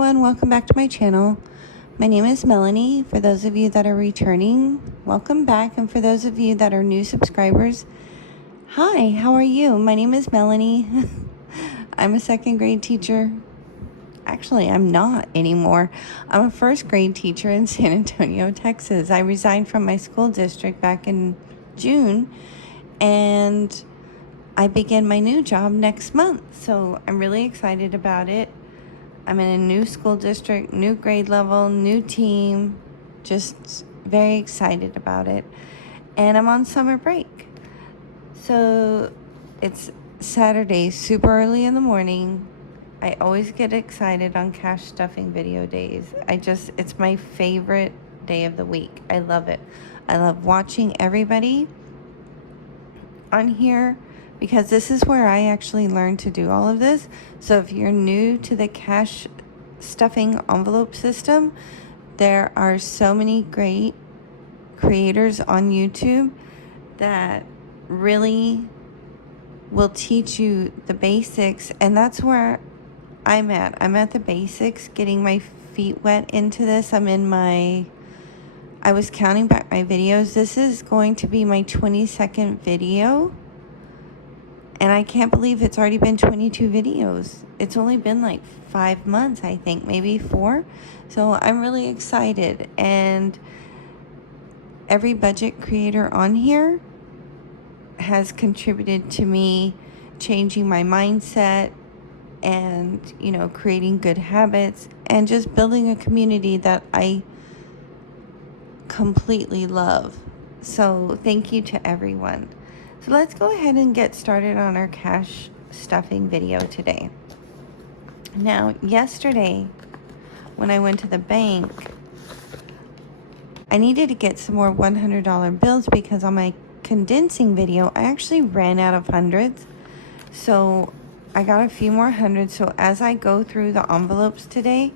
everyone, welcome back to my channel. My name is Melanie. For those of you that are returning, welcome back, and for those of you that are new subscribers, hi, how are you? My name is Melanie. I'm a second grade teacher. Actually, I'm not anymore. I'm a first grade teacher in San Antonio, Texas. I resigned from my school district back in June, and I begin my new job next month, so I'm really excited about it. I'm in a new school district, new grade level, new team, just very excited about it. And I'm on summer break. So it's Saturday, super early in the morning. I always get excited on cash stuffing video days. It's my favorite day of the week. I love it. I love watching everybody on here, because this is where I actually learned to do all of this. So if you're new to the cash stuffing envelope system, there are so many great creators on YouTube that really will teach you the basics, and that's where I'm at. I'm at the basics, getting my feet wet into this. I was counting back my videos. This is going to be my 22nd video. And I can't believe it's already been 22 videos. It's only been like 5 months, I think, maybe 4. So I'm really excited. And every budget creator on here has contributed to me changing my mindset and, creating good habits and just building a community that I completely love. So thank you to everyone. So let's go ahead and get started on our cash stuffing video today. Now, yesterday, when I went to the bank, I needed to get some more $100 bills because on my condensing video, I actually ran out of hundreds. So I got a few more hundreds. So as I go through the envelopes today,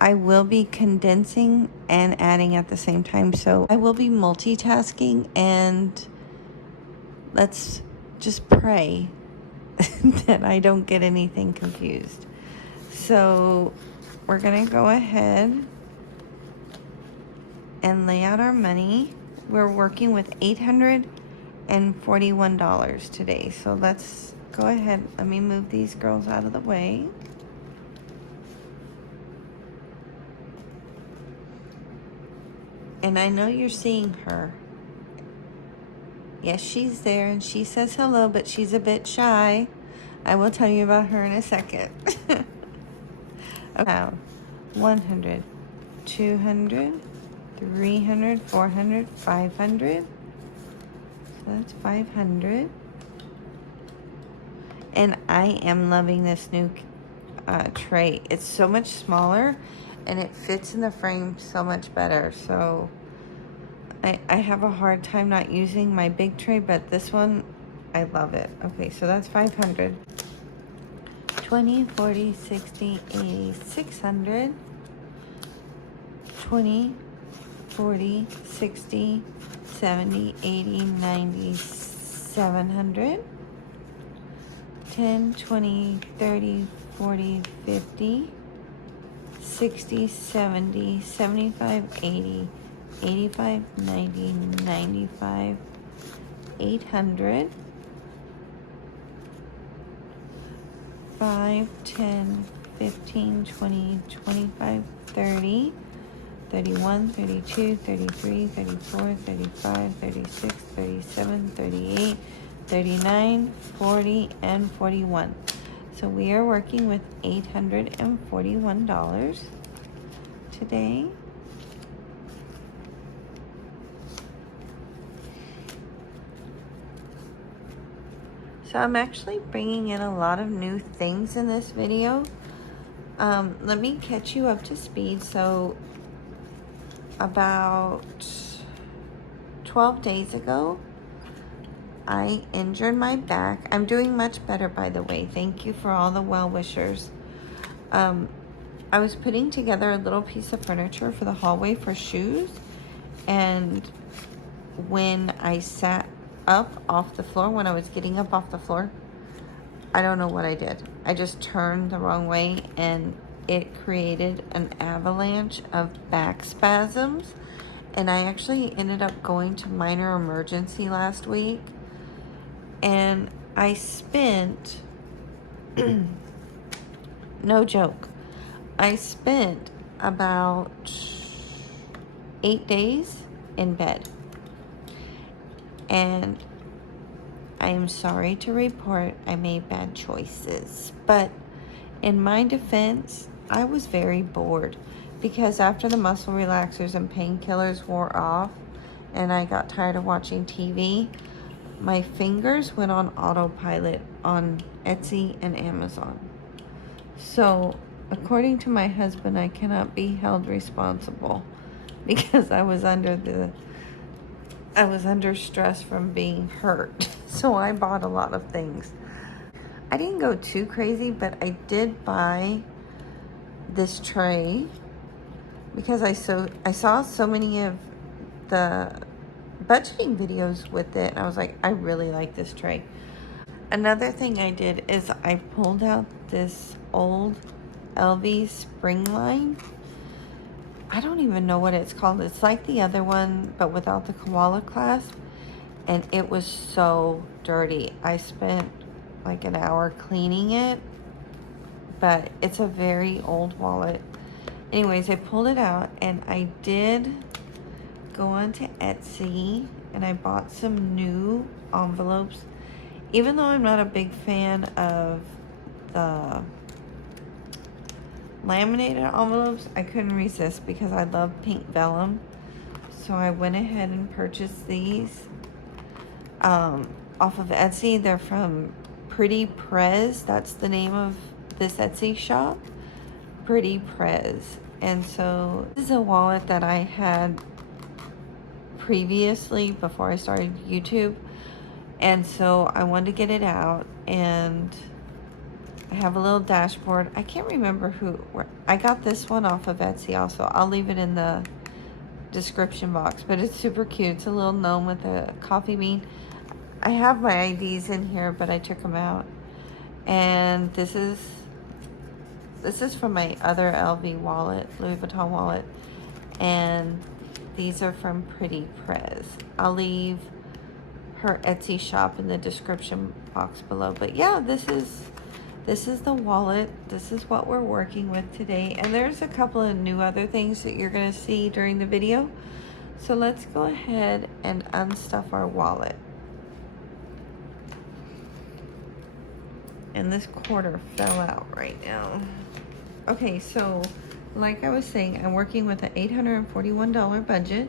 I will be condensing and adding at the same time. So I will be multitasking, and let's just pray that I don't get anything confused. So we're going to go ahead and lay out our money. We're working with $841 today. So let's go ahead. Let me move these girls out of the way. And I know you're seeing her. Yes, she's there, and she says hello, but she's a bit shy. I will tell you about her in a second. Now, 100, 200, 300, 400, 500. So that's 500. And I am loving this new tray. It's so much smaller, and it fits in the frame so much better. So I have a hard time not using my big tray, but this one, I love it. Okay, so that's 500. 20, 40, 60, 80, 600. 20, 40, 60, 70, 80, 90, 700. 10, 20, 30, 40, 50, 60, 70, 75, 80, 85, 90, 95, 800, 5, 10, 15, 20, 25, 30, 31, 32, 33, 34, 35, 36, 37, 38, 39, 40, and 41. So we are working with $841 today. So I'm actually bringing in a lot of new things in this video. Let me catch you up to speed. So about 12 days ago, I injured my back. I'm doing much better, by the way. Thank you for all the well-wishers. I was putting together a little piece of furniture for the hallway for shoes, and when I sat up off the floor, when I was getting up off the floor, I don't know what I did. I just turned the wrong way, and it created an avalanche of back spasms. And I actually ended up going to minor emergency last week. And I spent, no joke, I spent about 8 days in bed. And I am sorry to report I made bad choices. But in my defense, I was very bored because after the muscle relaxers and painkillers wore off and I got tired of watching TV, my fingers went on autopilot on Etsy and Amazon. So, according to my husband, I cannot be held responsible because I was under stress from being hurt. So I bought a lot of things. I didn't go too crazy, but I did buy this tray because I saw so many of the budgeting videos with it, and I was like, I really like this tray. Another thing I did is I pulled out this old LV spring line. I don't even know what it's called. It's like the other one, but without the koala clasp, and it was so dirty. I spent like an hour cleaning it, but it's a very old wallet. Anyways, I pulled it out, and I did go onto Etsy and I bought some new envelopes. Even though I'm not a big fan of the laminated envelopes, I couldn't resist because I love pink vellum. So I went ahead and purchased these off of Etsy. They're from Pretty Prez. That's the name of this Etsy shop, Pretty Prez. And so this is a wallet that I had previously before I started YouTube, and so I wanted to get it out, and I have a little dashboard. I can't remember where I got this one off of Etsy also. I'll leave it in the description box, but it's super cute. It's a little gnome with a coffee bean. I have my IDs in here, but I took them out. And this is from my other LV wallet, Louis Vuitton wallet, and these are from Pretty Prez. I'll leave her Etsy shop in the description box below. But yeah, this is the wallet. This is what we're working with today. And there's a couple of new other things that you're gonna see during the video. So let's go ahead and unstuff our wallet. And this quarter fell out right now. Okay, so like I was saying, I'm working with an $841 budget.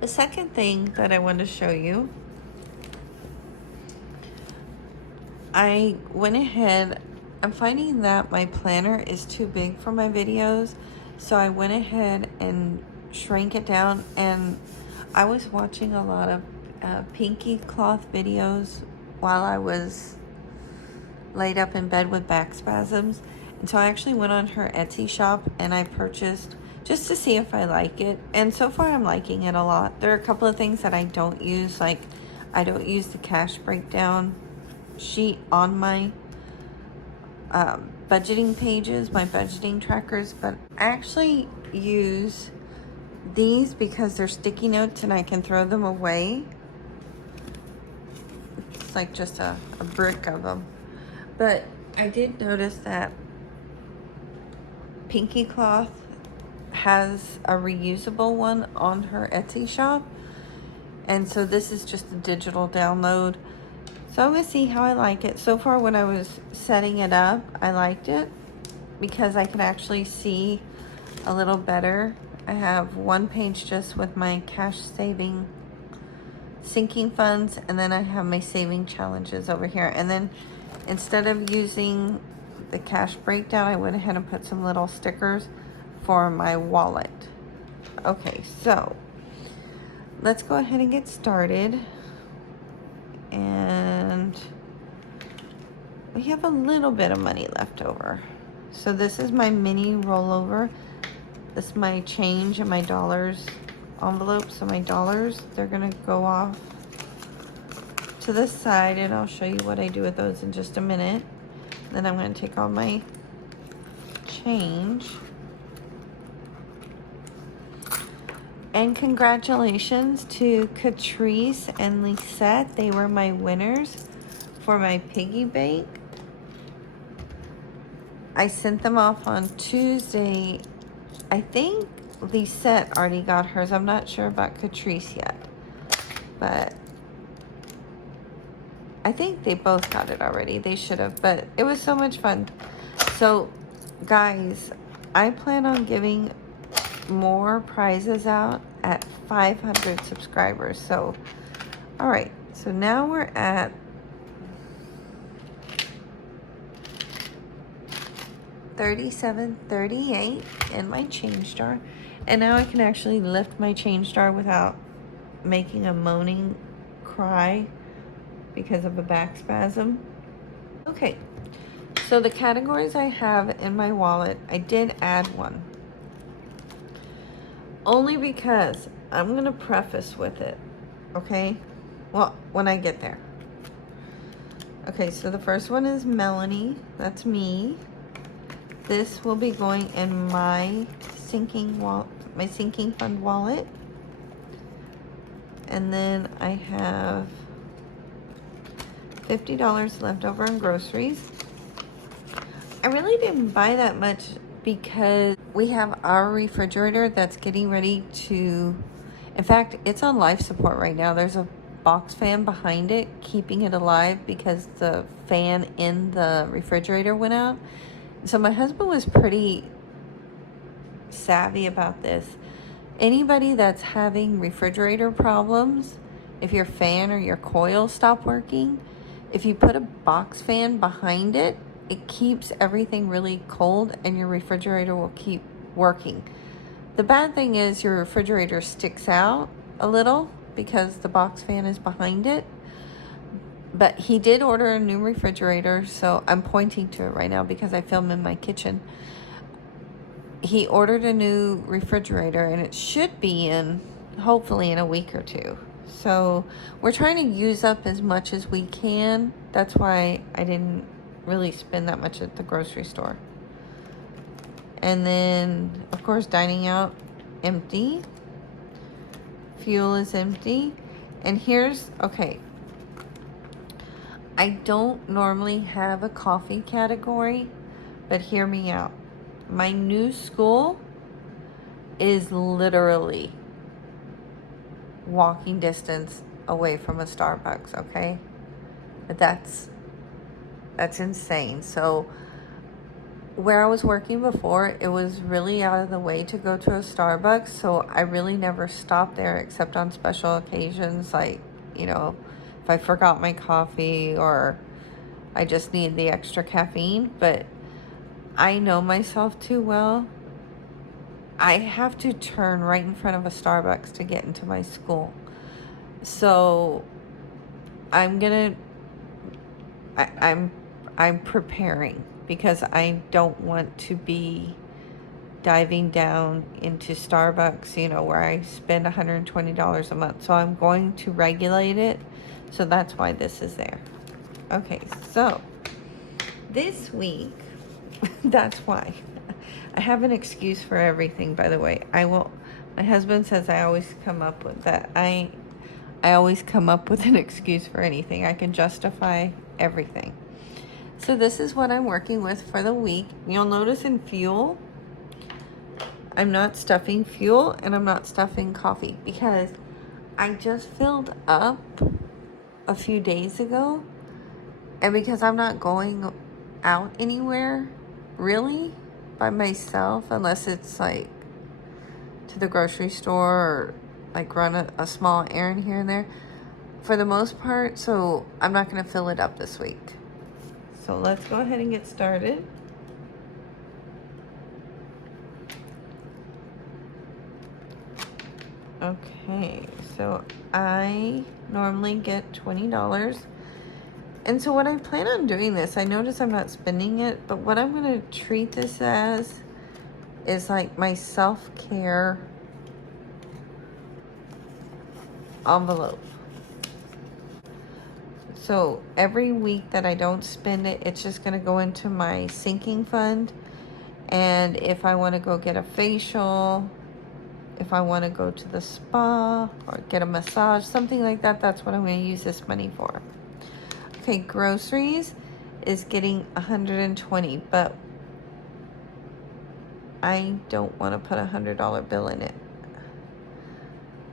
The second thing that I want to show you, I went ahead, I'm finding that my planner is too big for my videos, so I went ahead and shrank it down, and I was watching a lot of pinky cloth videos while I was laid up in bed with back spasms. And so I actually went on her Etsy shop and I purchased just to see if I like it. And so far I'm liking it a lot. There are a couple of things that I don't use, like I don't use the cash breakdown sheet on my budgeting pages, my budgeting trackers, but I actually use these because they're sticky notes and I can throw them away. It's like just a brick of them. But I did notice that Pinky Cloth has a reusable one on her Etsy shop, and so this is just a digital download. So I'm gonna see how I like it. So far when I was setting it up, I liked it because I can actually see a little better. I have one page just with my cash saving sinking funds, and then I have my saving challenges over here. And then instead of using the cash breakdown, I went ahead and put some little stickers for my wallet. Okay, so let's go ahead and get started. And we have a little bit of money left over. So this is my mini rollover. This is my change and my dollars envelope. So my dollars, they're gonna go off to the side, and I'll show you what I do with those in just a minute. Then I'm going to take all my change. And congratulations to Catrice and Lisette. They were my winners for my piggy bank. I sent them off on Tuesday. I think Lisette already got hers. I'm not sure about Catrice yet. But I think they both got it already. They should have. But it was so much fun. So, guys, I plan on giving more prizes out at 500 subscribers. So, all right. So now we're at $37.38 in my change jar, and now I can actually lift my change jar without making a moaning cry because of a back spasm. Okay, so the categories I have in my wallet, I did add one, only because I'm gonna preface with it, okay? Well, when I get there. Okay, so the first one is Melanie. That's me. This will be going in my sinking fund wallet. And then I have $50 left over in groceries. I really didn't buy that much because we have our refrigerator that's getting ready to, in fact, it's on life support right now. There's a box fan behind it keeping it alive because the fan in the refrigerator went out. So my husband was pretty savvy about this. Anybody that's having refrigerator problems, if your fan or your coil stop working, if you put a box fan behind it, it keeps everything really cold and your refrigerator will keep working. The bad thing is your refrigerator sticks out a little because the box fan is behind it. But he did order a new refrigerator, so I'm pointing to it right now because I film in my kitchen. He ordered a new refrigerator, and it should be in, hopefully, in a week or two. So we're trying to use up as much as we can. That's why I didn't really spend that much at the grocery store. And then, of course, dining out, empty. Fuel is empty. And here's, okay, I don't normally have a coffee category, but hear me out. My new school is literally walking distance away from a Starbucks, okay? But that's insane. So where I was working before, it was really out of the way to go to a Starbucks, so I really never stopped there except on special occasions, like, you know, if I forgot my coffee or I just need the extra caffeine. But I know myself too well. I have to turn right in front of a Starbucks to get into my school. So I'm preparing because I don't want to be diving down into Starbucks, you know, where I spend $120 a month. So I'm going to regulate it. So that's why this is there. Okay, so this week, that's why. I have an excuse for everything, by the way. My husband says I always come up with that. I always come up with an excuse for anything. I can justify everything. So this is what I'm working with for the week. You'll notice in fuel, I'm not stuffing fuel and I'm not stuffing coffee because I just filled up a few days ago, and because I'm not going out anywhere really by myself unless it's like to the grocery store or like run a small errand here and there for the most part, so I'm not going to fill it up this week. So let's go ahead and get started. Okay, so I normally get $20. And so what I plan on doing this, I notice I'm not spending it, but what I'm going to treat this as is like my self-care envelope. So every week that I don't spend it, it's just going to go into my sinking fund. And if I want to go get a facial, if I want to go to the spa or get a massage, something like that, that's what I'm going to use this money for. Okay, groceries is getting $120, but I don't want to put a $100 bill in it.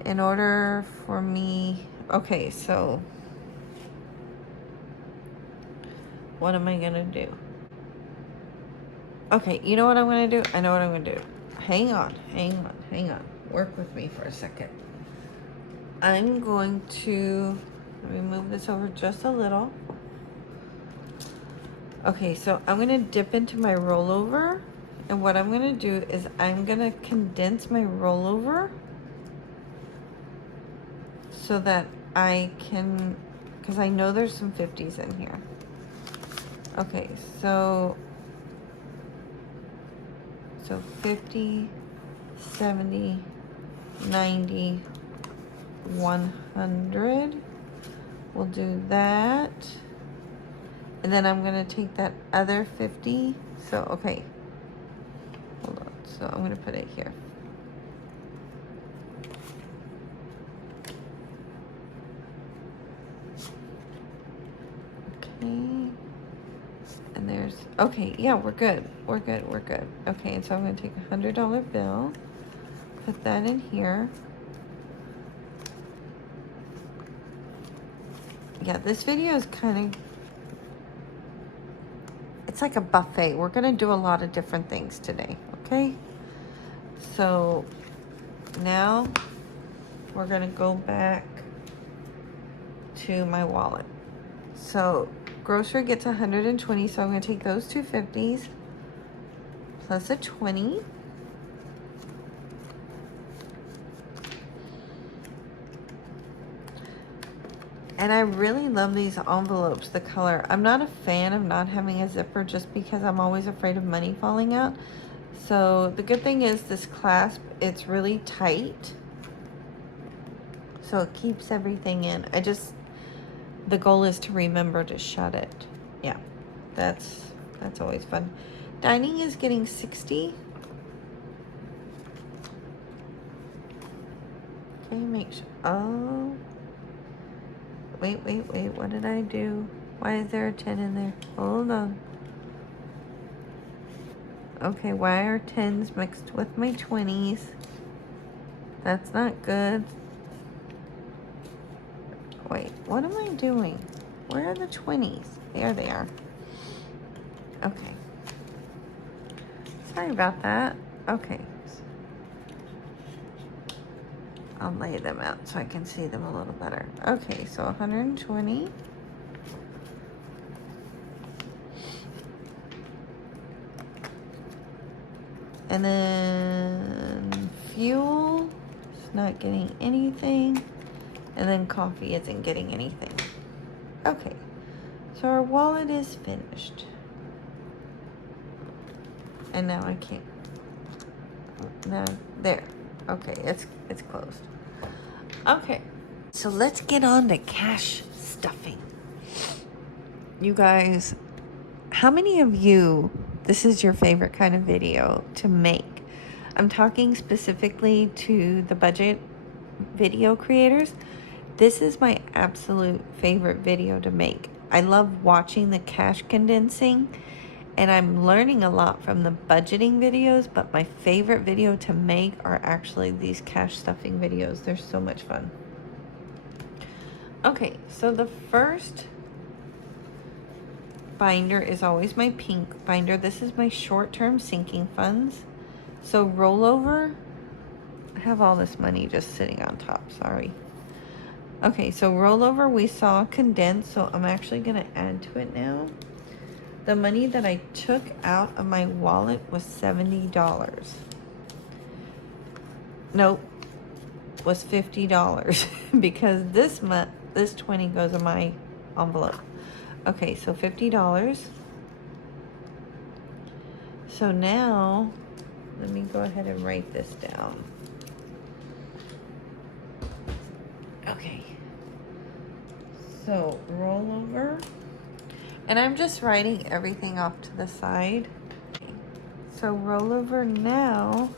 In order for me, okay, so what am I going to do? Okay, you know what I'm going to do? I know what I'm going to do. Hang on. Work with me for a second. I'm going to, let me move this over just a little. Okay, so I'm going to dip into my rollover. And what I'm going to do is I'm going to condense my rollover so that I can, because I know there's some 50s in here. Okay, so 50, 70, 90, 100. We'll do that. And then I'm going to take that other 50. So, okay. Hold on. So I'm going to put it here. Okay. And there's, okay, yeah, we're good. Okay, and so I'm going to take a $100 bill, put that in here. Yeah, this video is kind of, it's like a buffet. We're going to do a lot of different things today, okay? So now we're going to go back to my wallet. So grocery gets 120, so I'm going to take those two 50s plus a 20. And I really love these envelopes, the color. I'm not a fan of not having a zipper just because I'm always afraid of money falling out. So the good thing is this clasp, it's really tight. So it keeps everything in. The goal is to remember to shut it. Yeah, that's always fun. Dining is getting 60. Okay, make sure, oh. Wait, what did I do? Why is there a 10 in there? Hold on. Okay, why are 10s mixed with my 20s? That's not good. Wait, what am I doing? Where are the 20s? There they are. Okay. Sorry about that. Okay. I'll lay them out so I can see them a little better. Okay, so 120. And then fuel is not getting anything. And then coffee isn't getting anything. Okay, so our wallet is finished. And now I can't. Now, there. Okay, it's closed. Okay, so let's get on to cash stuffing. You guys, how many of you, this is your favorite kind of video to make? I'm talking specifically to the budget video creators. This is my absolute favorite video to make. I love watching the cash condensing, and I'm learning a lot from the budgeting videos, but my favorite video to make are actually these cash stuffing videos. They're so much fun. Okay, so the first binder is always my pink binder. This is my short-term sinking funds. So rollover, I have all this money just sitting on top, sorry. Okay, so rollover we saw condensed, so I'm actually gonna add to it now. The money that I took out of my wallet was $70. Nope, was $50 because this 20 goes in my envelope. Okay, so $50. So now, let me go ahead and write this down. Okay. So roll over. And I'm just writing everything off to the side. So roll over now.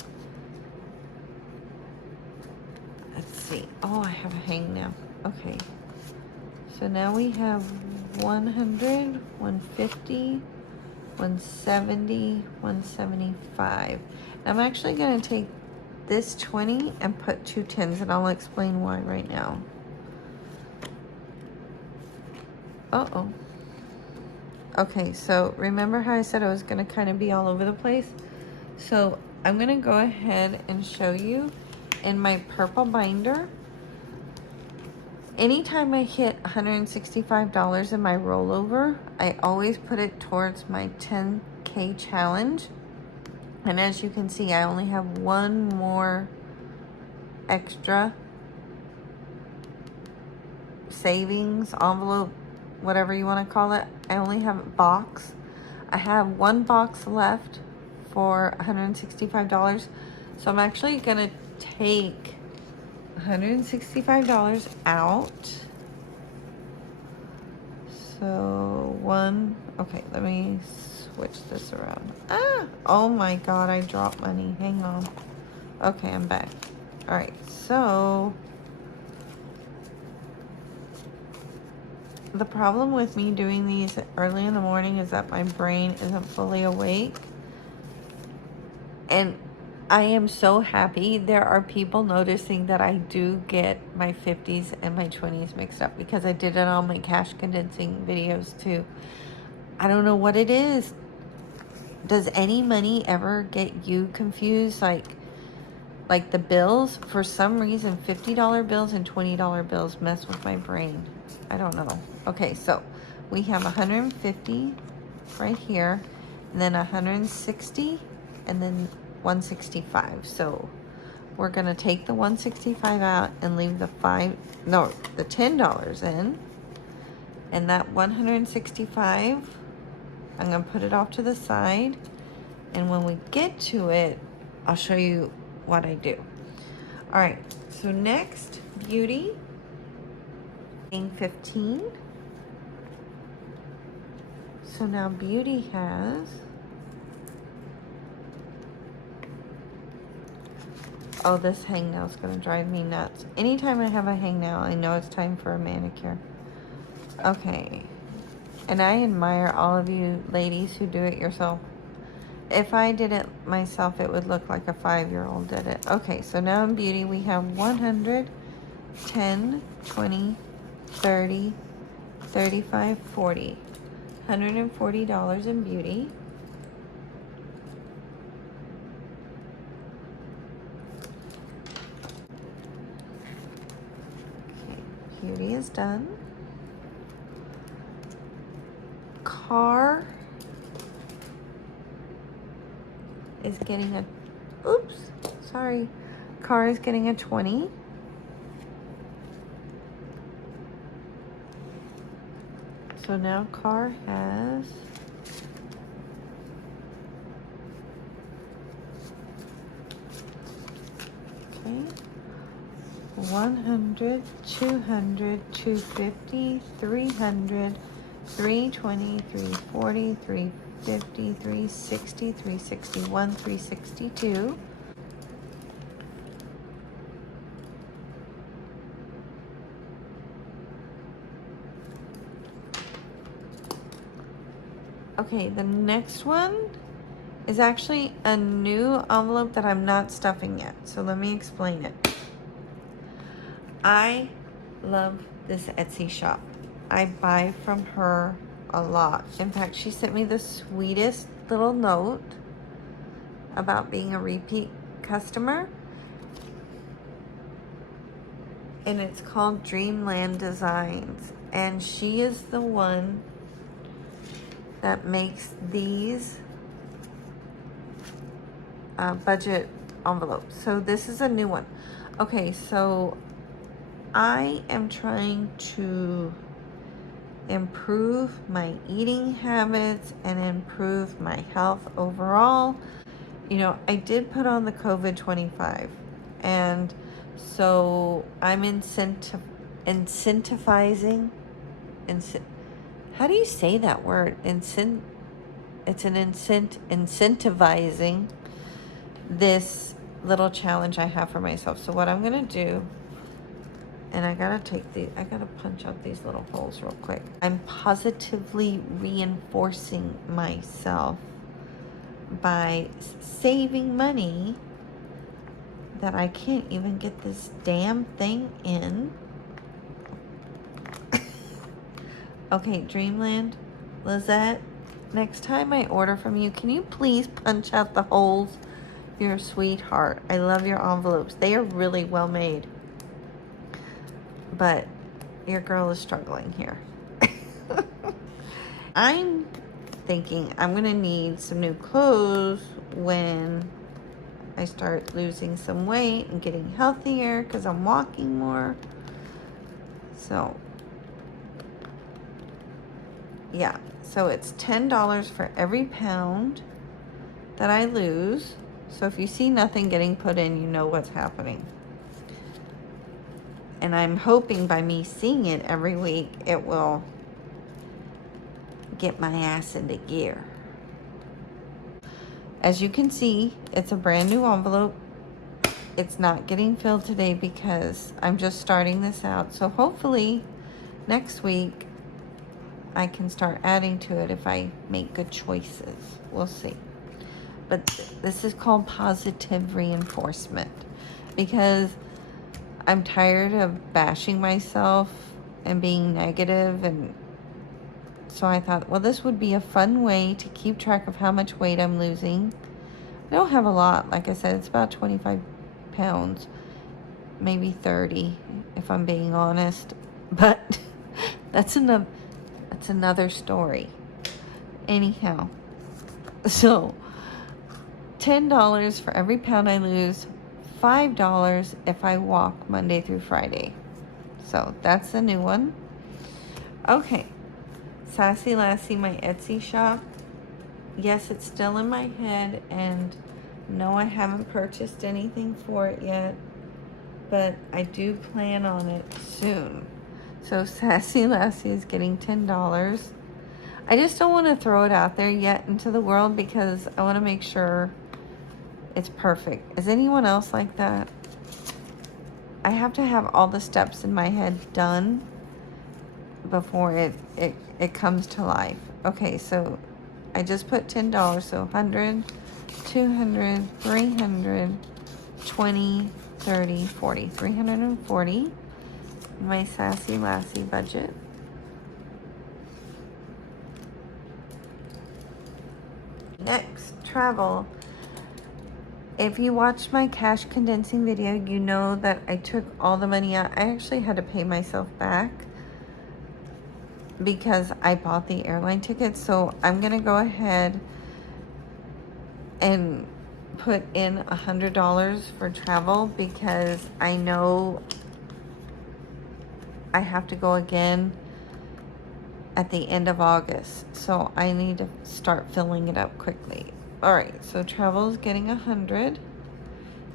Let's see. Oh, I have a hang now. Okay. So now we have 100, 150, 170, 175. I'm actually going to take this 20 and put 2 10s, and I'll explain why right now. Uh-oh. Okay, so remember how I said I was going to kind of be all over the place? So I'm going to go ahead and show you in my purple binder. Anytime I hit $165 in my rollover, I always put it towards my 10K challenge. And as you can see, I only have one more extra savings envelope, whatever you want to call it. I only have a box. I have one box left for $165. So I'm actually going to take $165 out. So okay, let me switch this around. Oh my God, I dropped money. Hang on. Okay, I'm back. All right, so the problem with me doing these early in the morning is that my brain isn't fully awake. And I am so happy there are people noticing that I do get my 50s and my 20s mixed up, because I did it on my cash condensing videos too. I don't know what it is. Does any money ever get you confused? Like the bills, for some reason, $50 bills and $20 bills mess with my brain. I don't know. Okay, so we have 150 right here, and then 160, and then 165. So we're gonna take the 165 out and leave the $10 in, and that 165, I'm gonna put it off to the side, and when we get to it, I'll show you what I do. All right, so next, beauty, 15. So now beauty has, oh, this hangnail is going to drive me nuts. Anytime I have a hangnail, I know it's time for a manicure. Okay. And I admire all of you ladies who do it yourself. If I did it myself, it would look like a 5-year-old did it. Okay, so now in beauty, we have 100, 10, 20, 30, 35, 40. $140 in beauty. Beauty is done. Car is getting a, Car is getting a 20. So now car has, okay, 100, 200, 250, 300, 320, 340, 350, 360, 361, 362. Okay, the next one is actually a new envelope that I'm not stuffing yet. So let me explain it. I love this Etsy shop. I buy from her a lot. In fact, she sent me the sweetest little note about being a repeat customer. And it's called Dreamland Designs. And she is the one that makes these budget envelopes. So this is a new one. Okay, so I am trying to improve my eating habits and improve my health overall. You know, I did put on the COVID-25, and so I'm incentivizing how do you say that word? It's an incentivizing this little challenge I have for myself. So what I'm gonna do, and I gotta punch out these little holes real quick. I'm positively reinforcing myself by saving money that I can't even get this damn thing in. Okay, Dreamland, Lizette, next time I order from you, can you please punch out the holes? You're a sweetheart. I love your envelopes. They are really well made. But your girl is struggling here. I'm thinking I'm gonna need some new clothes when I start losing some weight and getting healthier because I'm walking more. So yeah, so it's $10 for every pound that I lose. So if you see nothing getting put in, you know what's happening. And I'm hoping by me seeing it every week, it will get my ass into gear. As you can see, it's a brand new envelope. It's not getting filled today because I'm just starting this out. So hopefully next week I can start adding to it if I make good choices. We'll see. But this is called positive reinforcement because I'm tired of bashing myself and being negative, and so I thought, well, this would be a fun way to keep track of how much weight I'm losing. I don't have a lot. Like I said, it's about 25 pounds, maybe 30 if I'm being honest, but that's another story. Anyhow, so $10 for every pound I lose, $5 if I walk Monday through Friday. So that's a new one. Okay, Sassy Lassie, my Etsy shop. Yes, it's still in my head, and no, I haven't purchased anything for it yet, but I do plan on it soon. So Sassy Lassie is getting $10. I just don't want to throw it out there yet into the world because I want to make sure it's perfect. Is anyone else like that? I have to have all the steps in my head done before it comes to life. Okay, so I just put $10, so 100, 200, 300, 20, 30, 40, 340. My Sassy Lassie budget. Next, travel. If you watched my cash condensing video, you know that I took all the money out. I actually had to pay myself back because I bought the airline tickets. So I'm gonna go ahead and put in $100 for travel because I know I have to go again at the end of August. So I need to start filling it up quickly. All right, so travel is getting 100.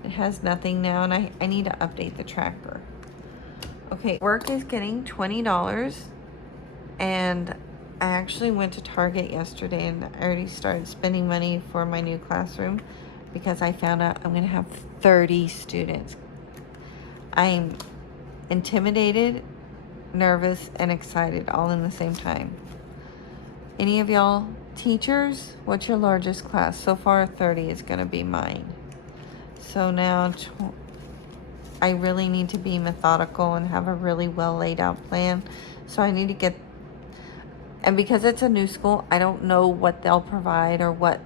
It has nothing now, and I need to update the tracker. Okay, work is getting $20, and I actually went to Target yesterday, and I already started spending money for my new classroom because I found out I'm gonna have 30 students. I'm intimidated, nervous, and excited all in the same time. Any of y'all teachers, what's your largest class? So far 30 is going to be mine. So now I really need to be methodical and have a really well laid out plan. So I need to get, and because it's a new school, I don't know what they'll provide or what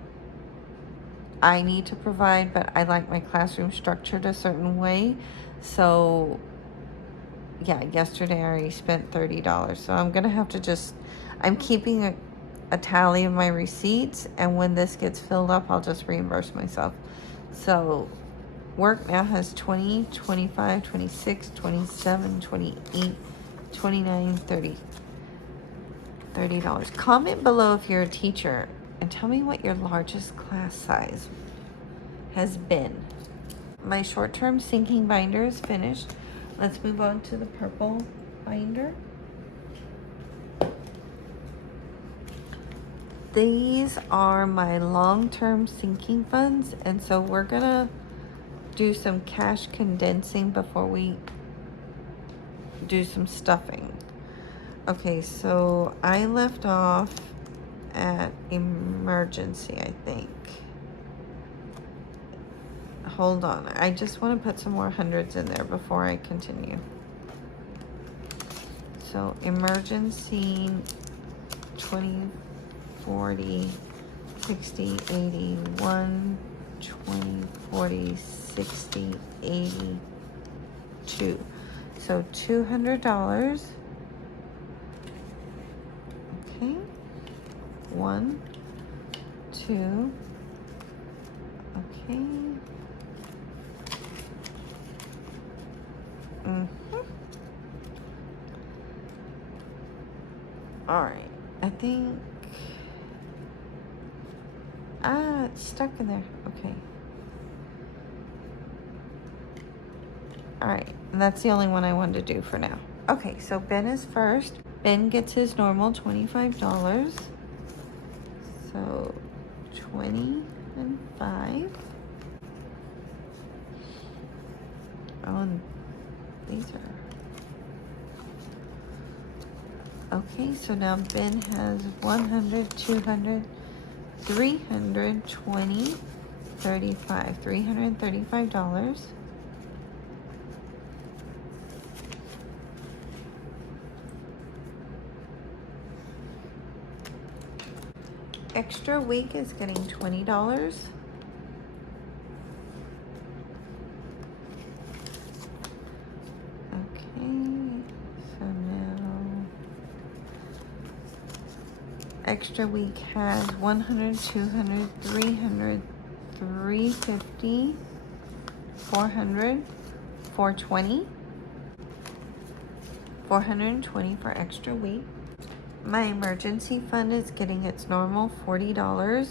I need to provide, but I like my classroom structured a certain way. So yeah, yesterday I already spent $30. So I'm going to have to I'm keeping a tally of my receipts, and when this gets filled up, I'll just reimburse myself. So work now has 20, 25, 26, 27, 28, 29, 30. $30. Comment below if you're a teacher and tell me what your largest class size has been. My short-term sinking binder is finished. Let's move on to the purple binder. these are my long-term sinking funds, and so we're gonna do some cash condensing before we do some stuffing. Okay, so I left off at emergency, I think. Hold on, I just want to put some more hundreds in there before I continue. So emergency 20, 40, 60, 80, 1, 20, 40, 60, 80, 2. So $200. Okay. 1, 2. Okay. All right. I think it's stuck in there. Okay. All right, and that's the only one I wanted to do for now. Okay, so Ben is first. Ben gets his normal $25. So 20 and 5. Oh, and these are... Okay, so now Ben has 100, 200, 320, 35, $335. Extra week is getting $20. Okay, so now extra week has 100, 200, 300, 350, 400, 420, 420 for extra week. My emergency fund is getting its normal $40.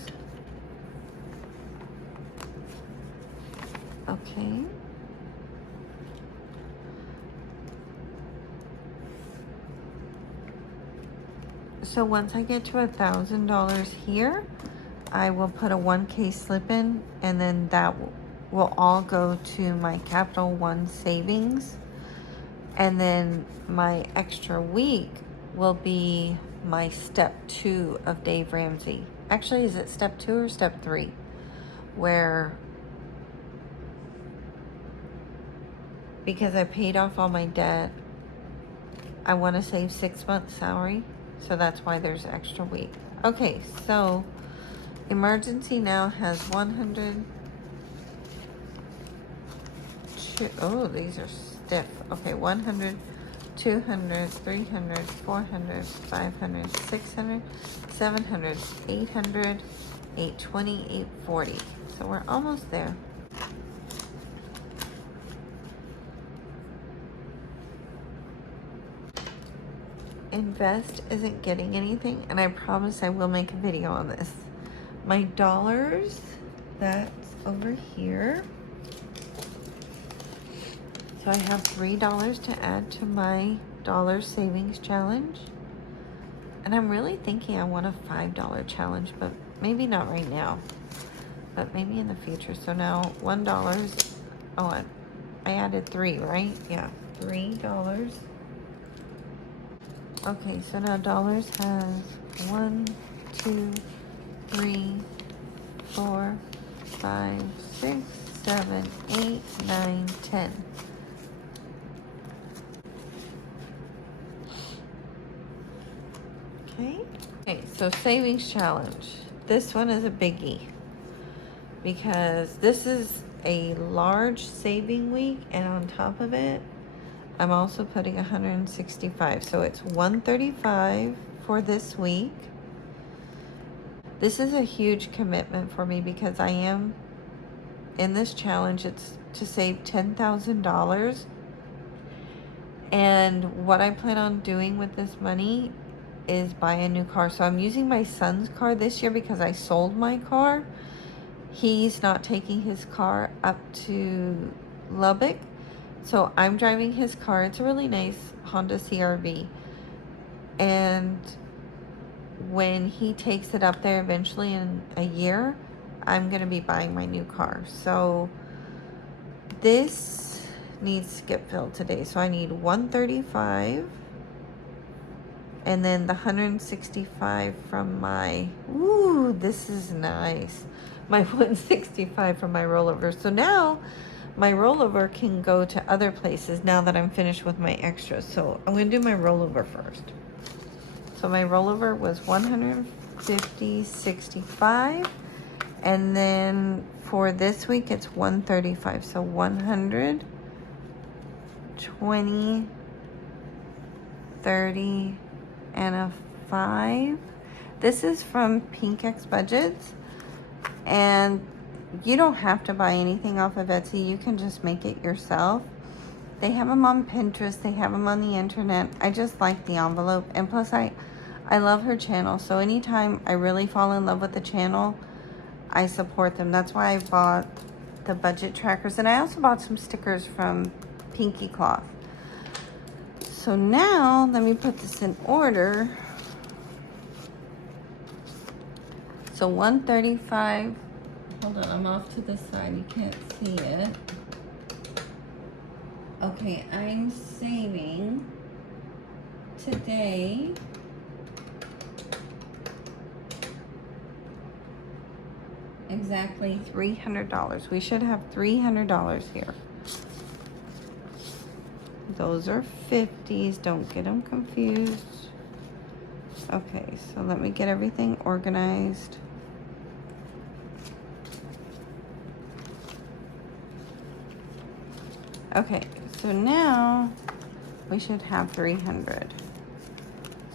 Okay. So once I get to $1,000 here, I will put a 1K slip in, and then that will all go to my Capital One savings. And then my extra week will be my step 2 of Dave Ramsey. Actually, is it step 2 or step 3? Where, because I paid off all my debt, I want to save 6 months salary. So that's why there's extra week. Okay, so emergency now has 100. Oh, these are stiff. Okay, 100, 200, 300, 400, 500, 600, 700, 800, 820, 840. So we're almost there. Invest isn't getting anything, and I promise I will make a video on this. My dollars, that's over here. So I have $3 to add to my dollar savings challenge. And I'm really thinking I want a $5 challenge, but maybe not right now, but maybe in the future. So now $1. Oh, I added 3, right? Yeah, $3. Okay, so now dollars has 1, 2, 3, 4, 5, 6, 7, 8, 9, 10. Okay, so savings challenge. This one is a biggie because this is a large saving week, and on top of it, I'm also putting 165. So it's 135 for this week. This is a huge commitment for me because I am in this challenge. It's to save $10,000. And what I plan on doing with this money is buy a new car. So I'm using my son's car this year because I sold my car. He's not taking his car up to Lubbock. So I'm driving his car. It's a really nice Honda CRV. And when he takes it up there eventually in a year, I'm going to be buying my new car. So this needs to get filled today. So I need 135 and then the 165 from my, ooh, this is nice. My 165 from my rollover. So now my rollover can go to other places now that I'm finished with my extras. So I'm going to do my rollover first. So my rollover was 150.65, and then for this week it's 135. So 120, 30, and a 5. This is from Pink X Budgets, and you don't have to buy anything off of Etsy. You can just make it yourself. They have them on Pinterest. They have them on the internet. I just like the envelope. And plus, I love her channel. So anytime I really fall in love with the channel, I support them. That's why I bought the budget trackers. And I also bought some stickers from Pinky Cloth. So now, let me put this in order. So 135. Hold on, I'm off to the side. You can't see it. Okay, I'm saving today exactly $300. We should have $300 here. Those are 50s. Don't get them confused. Okay, so let me get everything organized. Okay, so now we should have 300.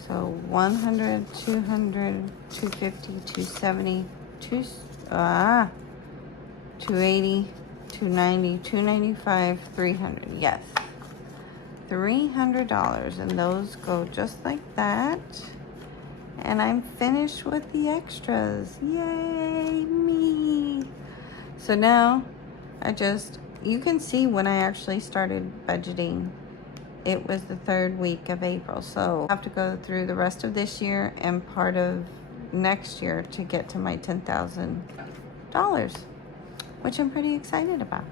So 100, 200, 250, 270, 280, 290, 295, 300. Yes. $300, and those go just like that. And I'm finished with the extras. Yay, me. So now you can see when I actually started budgeting, it was the 3rd week of April. So I have to go through the rest of this year and part of next year to get to my $10,000, which I'm pretty excited about.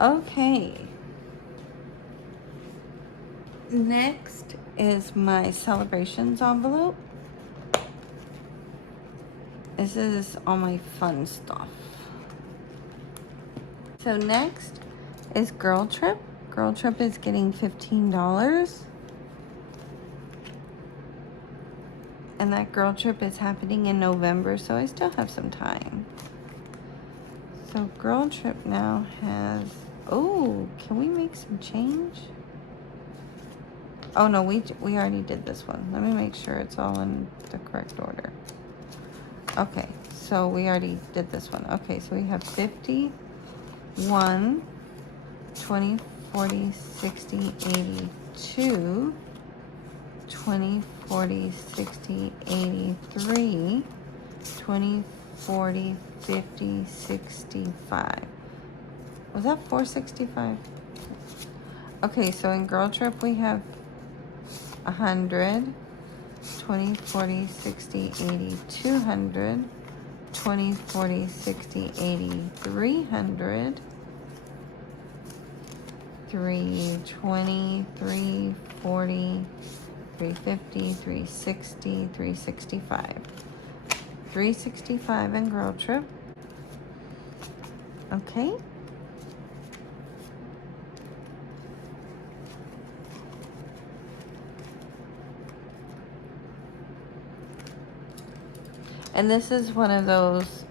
Okay. Next is my celebrations envelope. This is all my fun stuff. So next is Girl Trip. Girl Trip is getting $15. And that Girl Trip is happening in November, so I still have some time. So Girl Trip now has, oh, can we make some change? Oh no, we already did this one. Let me make sure it's all in the correct order. Okay, so we already did this one. Okay, so we have 50, 1, 20, 40, 60, 82, 20, 40, 60, 83, 20, 40, 50, 65. Was that 465? Okay, so in Girl Trip we have 100, 20, 40, 60, 80, 200, 20, 40, 60, 80, 300, 320, 340, 350, 360, 365. 365 in Girl Trip. Okay. And this is one of those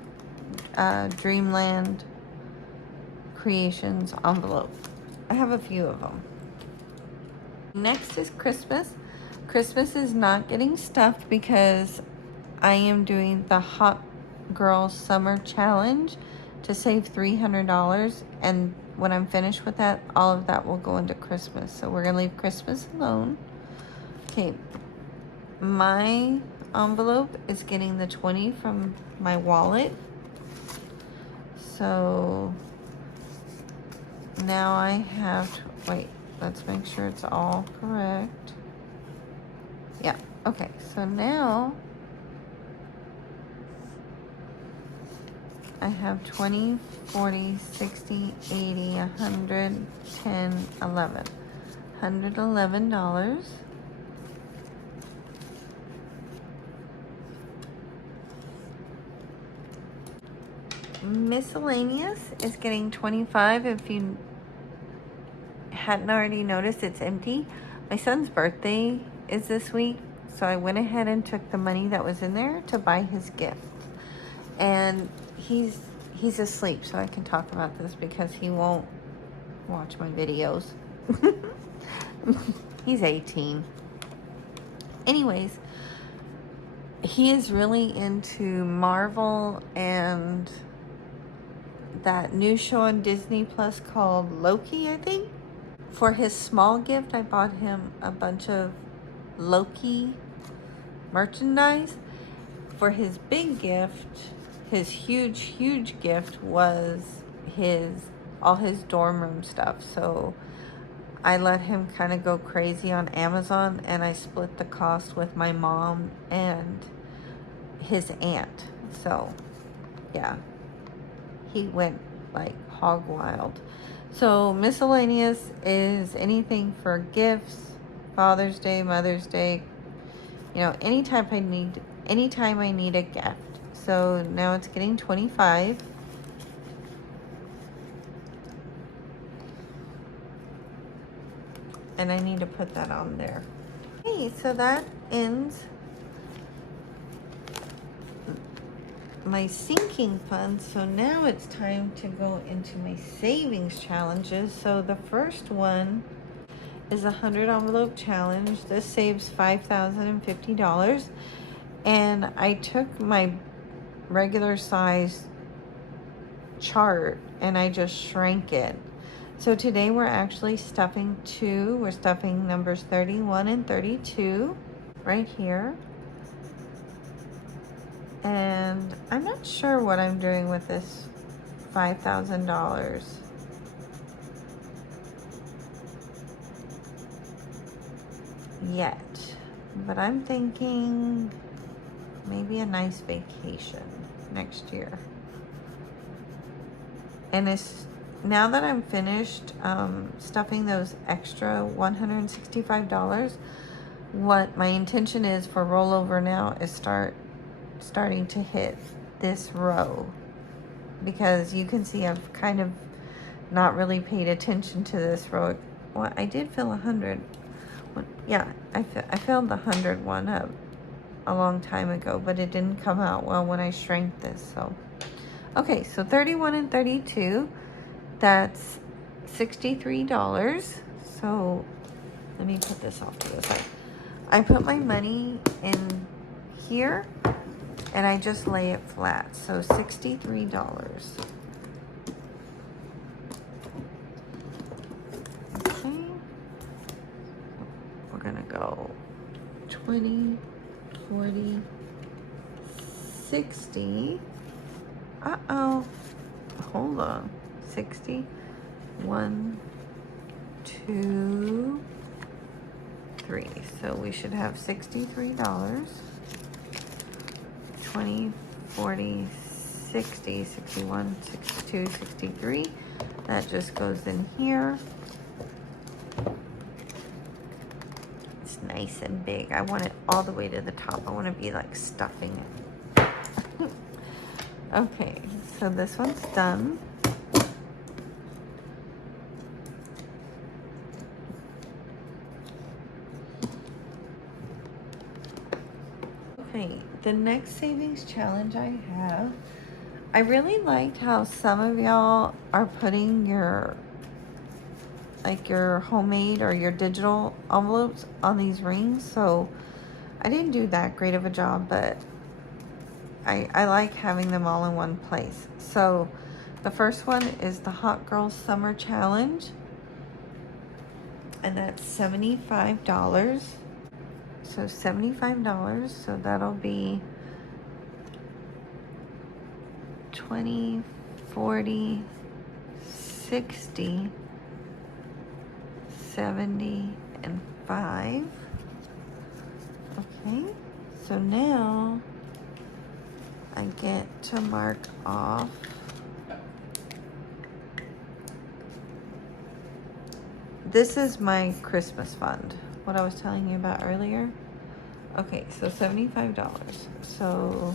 Dreamland Creations envelope. I have a few of them. Next is Christmas. Christmas is not getting stuffed because I am doing the Hot Girl Summer Challenge to save $300. And when I'm finished with that, all of that will go into Christmas. So we're gonna leave Christmas alone. Okay, my envelope is getting the 20 from my wallet. So now I have to, wait, let's make sure it's all correct. Yeah, Okay, so now I have 20, 40, 60, 80, 100, 10, 11. $111. Miscellaneous is getting 25. If you hadn't already noticed, it's empty. My son's birthday is this week, so I went ahead and took the money that was in there to buy his gift. And he's asleep, so I can talk about this because he won't watch my videos. He's 18. Anyways, he is really into Marvel and that new show on Disney Plus called Loki, I think. For his small gift, I bought him a bunch of Loki merchandise. For his big gift, his huge gift was all his dorm room stuff. So I let him kind of go crazy on Amazon, and I split the cost with my mom and his aunt. So yeah, he went like hog wild. So miscellaneous is anything for gifts, Father's Day, Mother's Day, you know, anytime I need a gift. So now it's getting 25. And I need to put that on there. Okay, so that ends my sinking fund. So now it's time to go into my savings challenges. So the first one is a 100 envelope challenge. This saves $5,050. And I took my regular size chart and I just shrank it. So today we're actually stuffing two. We're stuffing numbers 31 and 32 right here. And I'm not sure what I'm doing with this $5,000 yet, but I'm thinking maybe a nice vacation next year. And it's now that I'm finished stuffing those extra $165, what my intention is for rollover now is starting to hit this row, because you can see I've kind of not really paid attention to this row. Well, I did fill 100. Yeah, I filled the 100 one up a long time ago, but it didn't come out well when I shrank this. So okay, so 31 and 32, that's $63. So let me put this off to the side. I put my money in here and I just lay it flat. So $63. Okay. We're gonna go 20, 40, 60. Uh-oh. Hold on. 60. 1, 2, 3. So we should have $63. 20, 40, 60, 61, 62, 63. That just goes in here. It's nice and big. I want it all the way to the top. I want to be like stuffing it. Okay, so this one's done. Okay, the next savings challenge I have, I really liked how some of y'all are putting your homemade or your digital envelopes on these rings. So I didn't do that great of a job, but I like having them all in one place. So the first one is the Hot Girl Summer Challenge, and that's $75. So $75, so that'll be 20, 40, 60, 70, and 5. Okay, so now I get to mark off this is my Christmas fund, what I was telling you about earlier. Okay, so $75. So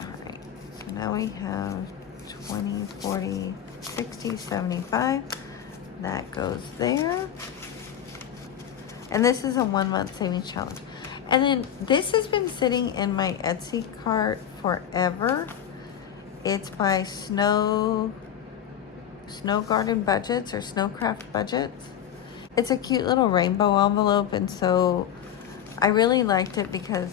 all right, so now we have 20, 40, 60, 75. That goes there. And this is a 1 month savings challenge. And then this has been sitting in my Etsy cart forever. It's by Snow Garden Budgets or Snowcraft Budgets. It's a cute little rainbow envelope, and so I really liked it because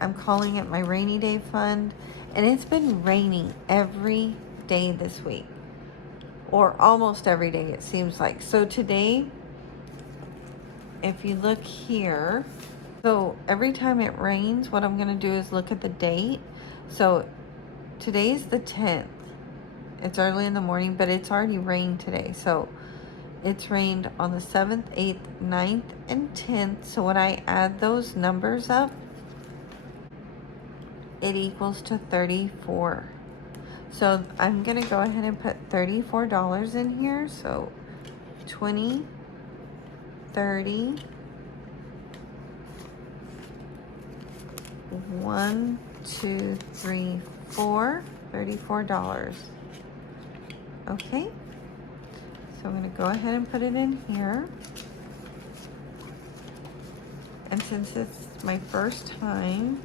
I'm calling it my rainy day fund. And it's been raining every day this week, or almost every day it seems like. So today, if you look here, so every time it rains, what I'm gonna do is look at the date. So today's the 10th. It's early in the morning, but it's already rained today. So it's rained on the 7th, 8th, 9th, and 10th. So when I add those numbers up, it equals to 34. So I'm gonna go ahead and put $34 in here. So 20, 30, 1, 2, 3, 4, $34. Okay, so I'm going to go ahead and put it in here. And since it's my first time,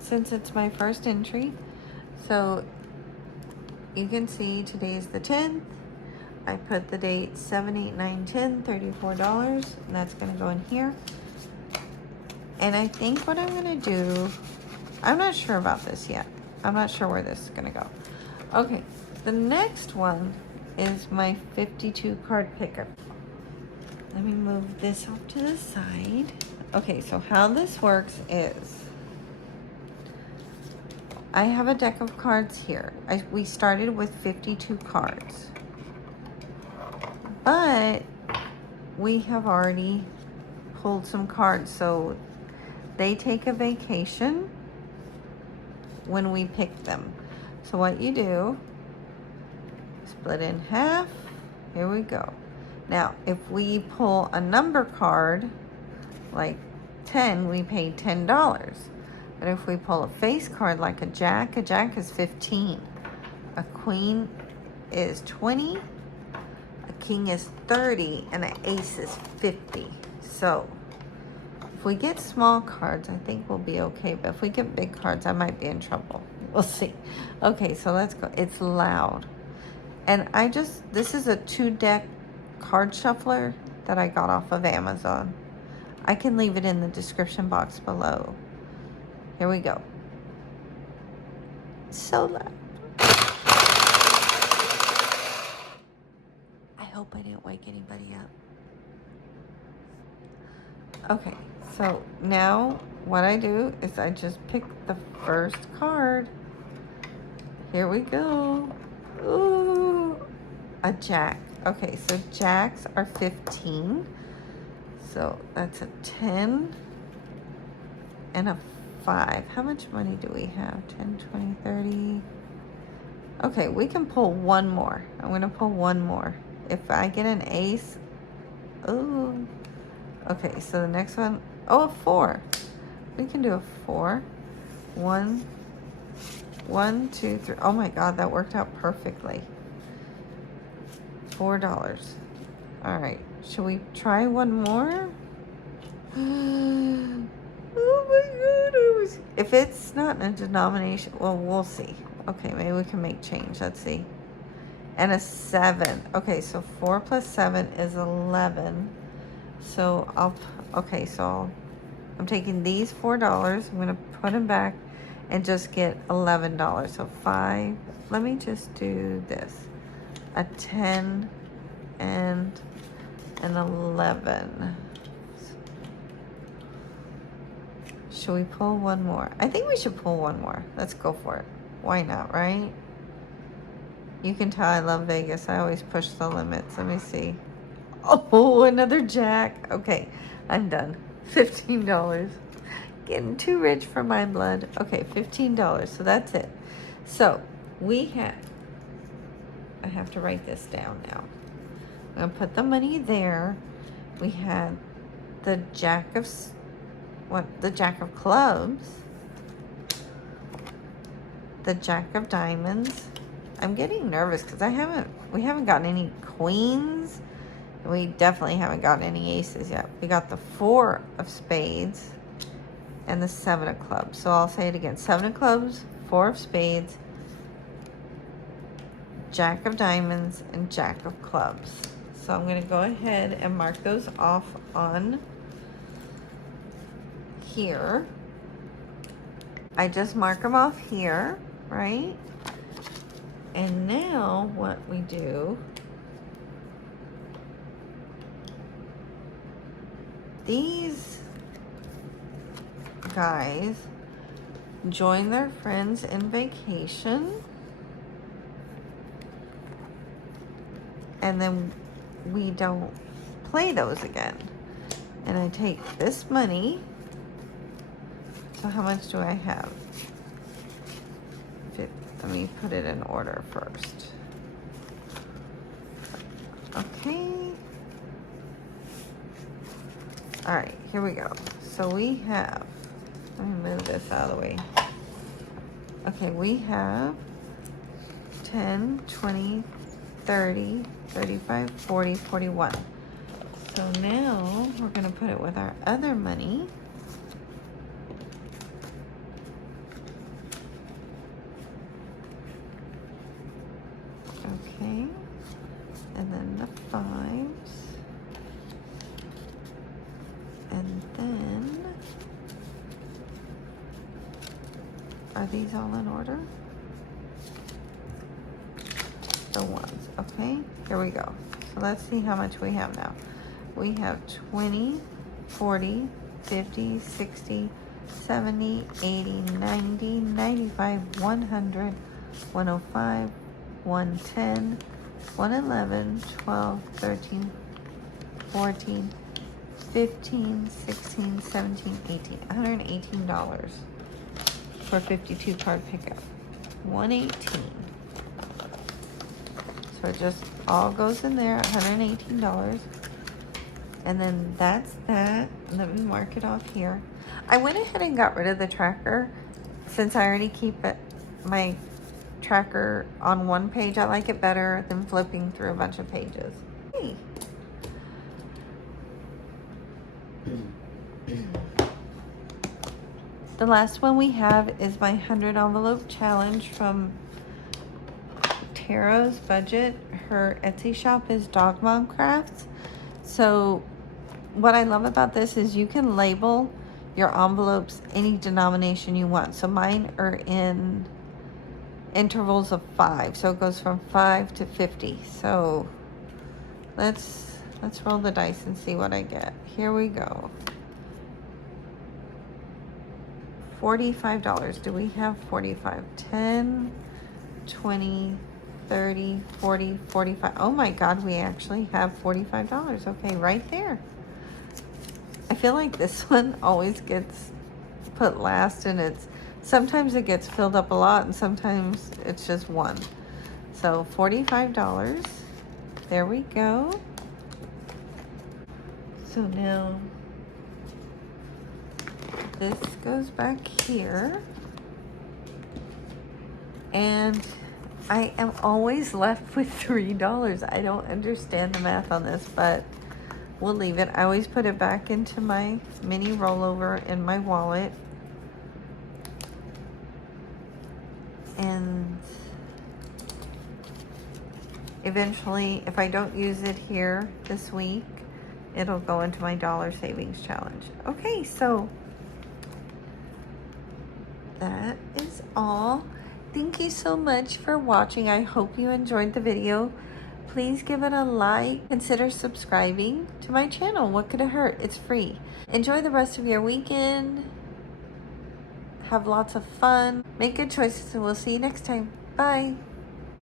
since it's my first entry, so you can see today's the 10th. I put the date 7, 8, 9, 10, $34, and that's going to go in here. And I think what I'm going to do, I'm not sure about this yet. I'm not sure where this is going to go. Okay, the next one is my 52 card picker. Let me move this off to the side. Okay, so how this works is I have a deck of cards here. We started with 52 cards. But we have already pulled some cards, so they take a vacation when we pick them. So what you do, split in half. Here we go. Now, if we pull a number card, like 10, we pay $10. But if we pull a face card like a jack is 15. A queen is 20. King is 30, and an ace is 50. So if we get small cards, I think we'll be okay. But if we get big cards, I might be in trouble. We'll see. Okay, so let's go. It's loud. And this is a 2-deck card shuffler that I got off of Amazon. I can leave it in the description box below. Here we go. It's so loud. I hope I didn't wake anybody up. Okay, so now what I do is I just pick the first card. Here we go. Ooh, a jack. Okay, so jacks are 15. So that's a 10 and a 5. How much money do we have? 10, 20, 30. Okay, we can pull one more. I'm going to pull one more. If I get an ace, ooh. Okay, so the next one, a 4. We can do a 4. 1, 2, 3. Oh my God, that worked out perfectly. $4. All right, should we try one more? Oh my God, if it's not in a denomination, well, we'll see. Okay, maybe we can make change. Let's see. And a 7. Okay, so 4 plus 7 is 11. So I'm taking these $4. I'm gonna put them back and just get $11. So 5. Let me just do this. A 10 and an 11. Should we pull one more? I think we should pull one more. Let's go for it. Why not, right? You can tell I love Vegas. I always push the limits. Let me see. Oh, another jack. Okay, I'm done. $15. Getting too rich for my blood. Okay, $15. So that's it. So we have, I have to write this down now. I'm going to put the money there. We had the jack of, the jack of clubs. The jack of diamonds. I'm getting nervous because we haven't gotten any queens. We definitely haven't gotten any aces yet. We got the 4 of spades and the 7 of clubs. So I'll say it again. 7 of clubs, 4 of spades, jack of diamonds, and jack of clubs. So I'm going to go ahead and mark those off on here. I just mark them off here, right? And now what we do, these guys join their friends in vacation, and then we don't play those again. And I take this money. So how much do I have? Let me put it in order first. Okay. All right, here we go. So we have, let me move this out of the way. Okay, we have 10, 20, 30, 35, 40, 41. So now we're gonna put it with our other money. Okay, and then the 5s, and then, are these all in order? The 1s, okay, here we go. So let's see how much we have now. We have 20, 40, 50, 60, 70, 80, 90, 95, 100, 105, 110, 111, 12, 13, 14, 15, 16, 17, 18. $118 for 52 card pickup. 118. So it just all goes in there, $118. And then that's that. Let me mark it off here. I went ahead and got rid of the tracker since I already keep it, my tracker on one page. I like it better than flipping through a bunch of pages. Hey. The last one we have is my 100 envelope challenge from Tara's Budget. Her Etsy shop is Dog Mom Crafts. So what I love about this is you can label your envelopes any denomination you want. So mine are in intervals of 5. So it goes from 5 to 50. So let's roll the dice and see what I get. Here we go. $45. Do we have 45? 10, 20, 30, 40, 45. Oh my God, we actually have $45. Okay, right there. I feel like this one always gets put last, and sometimes it gets filled up a lot and sometimes it's just one. So $45. There we go. So now this goes back here, and I am always left with $3. I don't understand the math on this, but we'll leave it. I always put it back into my mini rollover in my wallet. And eventually, if I don't use it here this week, it'll go into my dollar savings challenge. Okay, so that is all. Thank you so much for watching. I hope you enjoyed the video. Please give it a like. Consider subscribing to my channel. What could it hurt? It's free. Enjoy the rest of your weekend. Have lots of fun. Make good choices, and we'll see you next time. Bye.